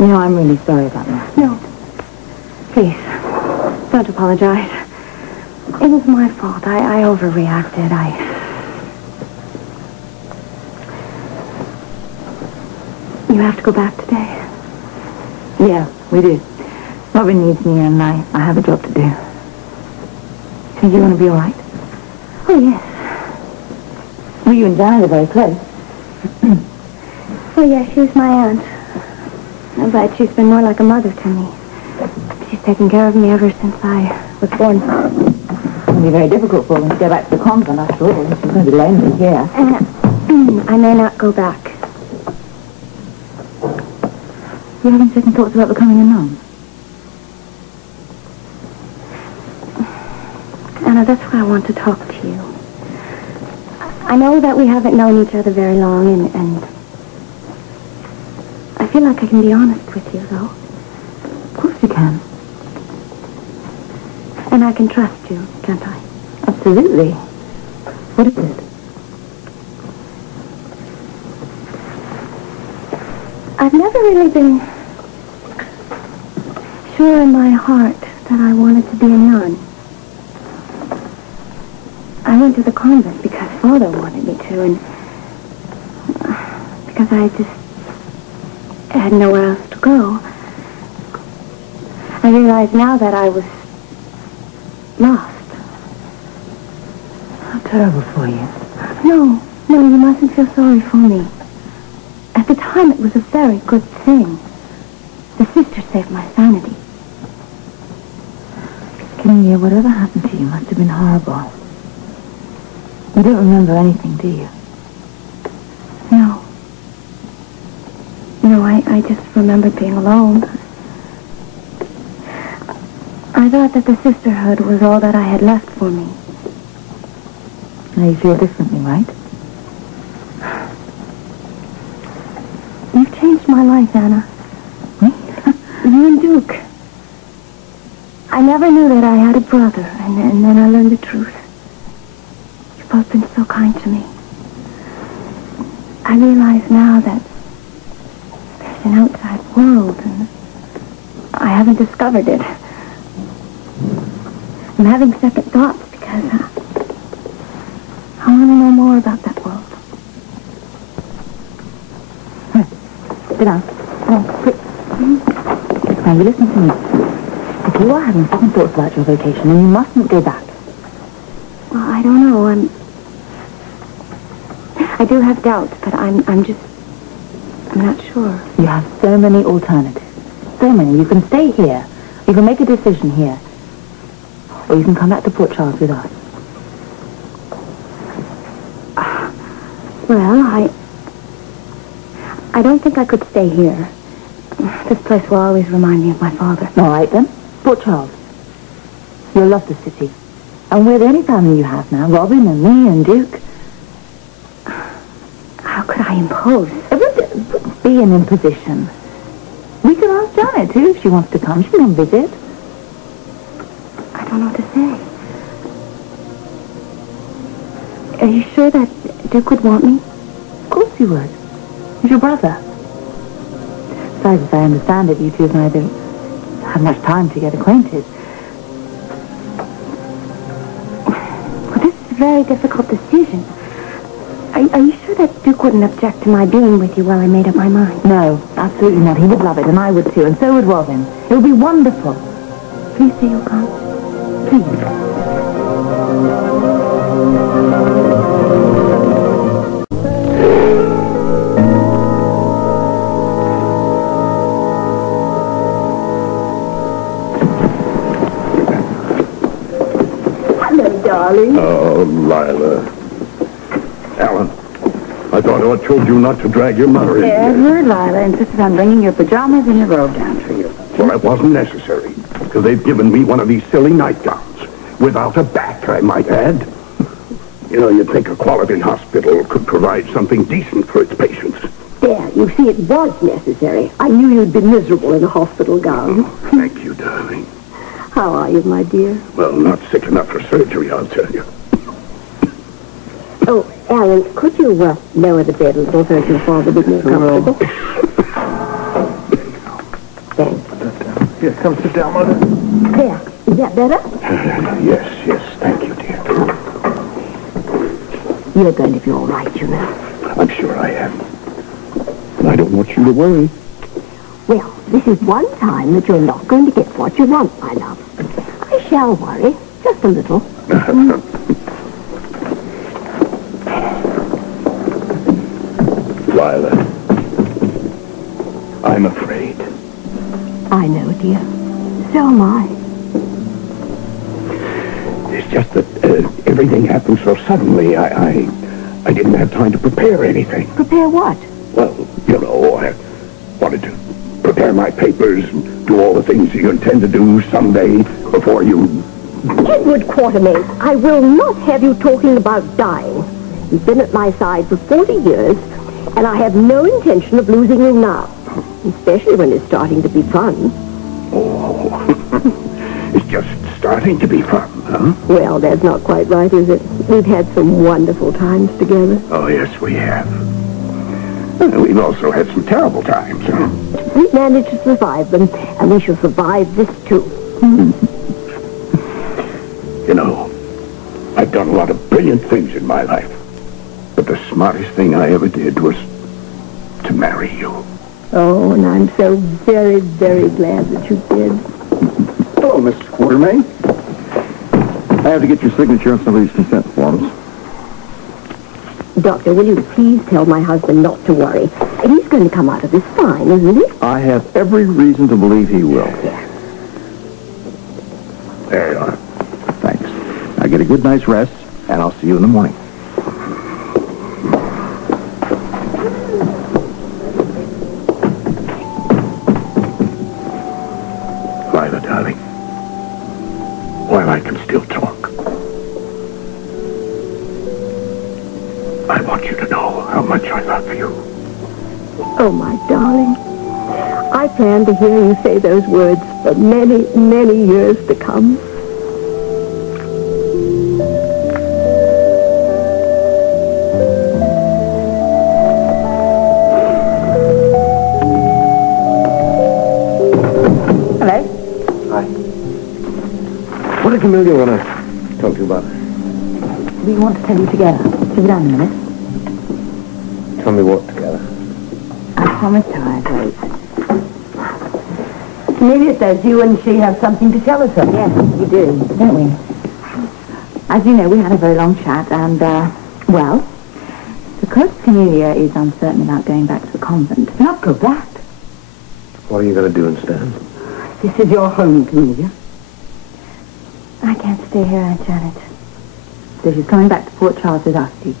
You know, I'm really sorry about that. No. Please, don't apologize. It was my fault. I overreacted. You have to go back today? Yeah, we do. Robin needs me and I have a job to do. Think you're going to be all right? Oh, yes. Well, you and Janet are very close. Well, yes, she's my aunt. But she's been more like a mother to me. She's taken care of me ever since I was born. It'll be very difficult for them to go back to the convent after all. She's going to be lonely here. I may not go back. You having second thoughts about becoming a nun? Anna, that's why I want to talk to you. I know that we haven't known each other very long, and I feel like I can be honest with you, though. Of course you can. And I can trust you, can't I? Absolutely. What is it? I've never really been sure in my heart that I wanted to be a nun. I went to the convent because Father wanted me to, and because I just had nowhere else to go. I realize now that I was lost. How terrible for you. No, you mustn't feel sorry for me. At the time, it was a very good thing. The sister saved my sanity. Camellia, whatever happened to you must have been horrible. You don't remember anything, do you? No. No, I just remembered being alone. I thought that the sisterhood was all that I had left for me. Now you feel differently, right? You've changed my life, Anna. Me? You and Duke. I never knew that I had a brother, and then I learned the truth. You've both been so kind to me. I realize now that there's an outside world, and I haven't discovered it. I'm having second thoughts because I want to know more about that world. Sit down. Come on, quick. Now, you listen to me. If you are having second thoughts about your vacation, then you mustn't go back. Well, I don't know. I do have doubts, but I'm not sure. You have so many alternatives. So many. You can stay here. You can make a decision here. Or you can come back to Port Charles with us. Well, I don't think I could stay here. This place will always remind me of my father. All right, then. Port Charles. You'll love the city. And we're the only family you have now. Robin and me and Duke. How could I impose? It wouldn't be an imposition. We can ask Janet, too, if she wants to come. She can come visit. I don't know what to say. Are you sure that Duke would want me? Of course he would. He's your brother. Besides, as I understand it, you two have neither had much time to get acquainted. Well, this is a very difficult decision. Are you sure that Duke wouldn't object to my being with you while I made up my mind? No, absolutely not. He would love it, and I would too, and so would Robin. It would be wonderful. Please say you'll come. Please. Darling. Oh, Lila. Alan, I thought I told you not to drag your mother in here. Edward, Lila insisted on bringing your pajamas and your robe down for you. Well, that wasn't necessary, because they've given me one of these silly nightgowns. Without a back, I might add. You know, you'd think a quality hospital could provide something decent for its patients. There, you see, it was necessary. I knew you'd be miserable in a hospital gown. Oh, thank you, darling. How are you, my dear? Well, not sick enough for surgery, I'll tell you. Oh, Alan, could you lower the bed a little so your father would be more comfortable? Here, come sit down, Mother. There. Is that better? Yes, thank you, dear. You're going to be all right, you know. I'm sure I am. And I don't want you to worry. Well, this is one time that you're not going to get what you want, my love. I shall worry. Just a little. Lila, I'm afraid. I know, dear. So am I. It's just that everything happened so suddenly. I didn't have time to prepare anything. Prepare what? Well, you know, I wanted to prepare my papers, do all the things you intend to do someday before you... Edward Quartermain, I will not have you talking about dying. You've been at my side for 40 years, and I have no intention of losing you now. Especially when it's starting to be fun. Oh, it's just starting to be fun, huh? Well, that's not quite right, is it? We've had some wonderful times together. Oh, yes, we have. We've also had some terrible times, huh? We've managed to survive them, and we shall survive this, too. You know, I've done a lot of brilliant things in my life. But the smartest thing I ever did was to marry you. Oh, and I'm so very, very glad that you did. Hello, Mr. Quartermain. I have to get your signature on some of these consent forms. Doctor, will you please tell my husband not to worry? He's going to come out of this fine, isn't he? I have every reason to believe he will. Yeah. There you are. Thanks. Now get a good night's rest, and I'll see you in the morning. Lila, darling, while I can still talk, I want you to know how much I love you. Oh, my darling. I plan to hear you say those words for many, many years to come. Hello? Hi. What did Camellia want to talk to you about? We want to tell you together. Sit down a minute. Tell me what together? I promised her I'd wait. Camellia says you and she have something to tell us of. Yes, you do. Don't we? As you know, we had a very long chat, and, well, because Camellia is uncertain about going back to the convent. Not go back. What are you going to do instead? This is your home, Camellia. I can't stay here, Aunt Janet. So she's coming back to Port Charles with us, Duke.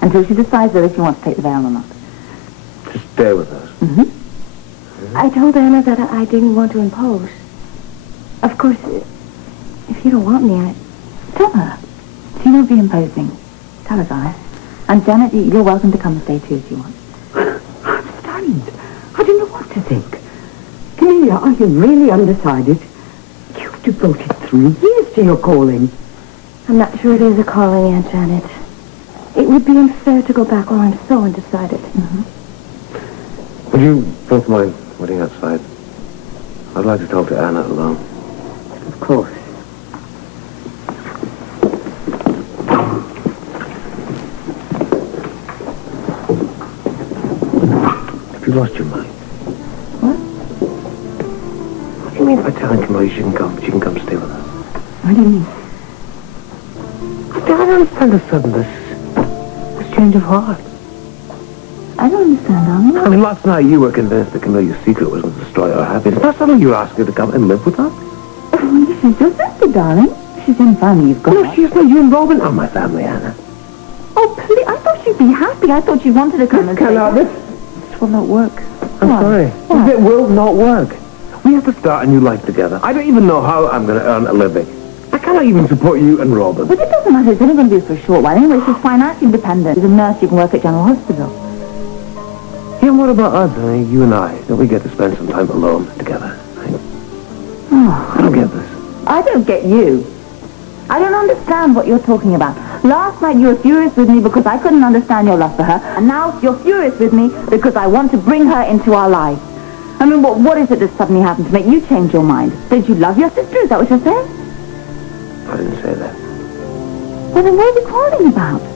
Until she decides whether she wants to take the veil or not. Just stay with us. Mm-hmm. I told Anna that I didn't want to impose. Of course, if you don't want me, Tell her. She won't be imposing. Tell her, Donna. And Janet, you're welcome to come and stay too if you want. I'm stunned. I don't know what to think. Camellia, are you really undecided? You've devoted 3 years to your calling. I'm not sure it is a calling, Aunt Janet. It would be unfair to go back while I'm so undecided. Mm-hmm. Would you both mind waiting outside? I'd like to talk to Anna alone. Of course. Have you lost your mind? What? What do you mean by telling Camellia she can come stay with us? What do you mean? I don't understand the sudden, this change of heart. I don't understand, darling. I mean, last night you were convinced that Camelia's secret was going to destroy our happiness. Now suddenly you ask her to come and live with us? Oh, this is your sister, darling. She's the only family you've got. No, she's not. You and Robin are my family, Anna. Oh, please. I thought she'd be happy. I thought she wanted to come and stay. This will not work. I'm What? sorry. What? It will not work. We have to start a new life together. I don't even know how I'm going to earn a living. I cannot even support you and Robin. But it doesn't matter. It's only going to be for a short while. Anyway, she's financially independent. She's a nurse. She can work at General Hospital. Yeah, and what about us? I mean, you and I. Don't we get to spend some time alone together? Oh, I don't get this. I don't get you. I don't understand what you're talking about. Last night you were furious with me because I couldn't understand your love for her. And now you're furious with me because I want to bring her into our lives. I mean, what is it that suddenly happened to make you change your mind? Don't you love your sister? Is that what you're saying? I didn't say that. Well, then what are we quarreling about?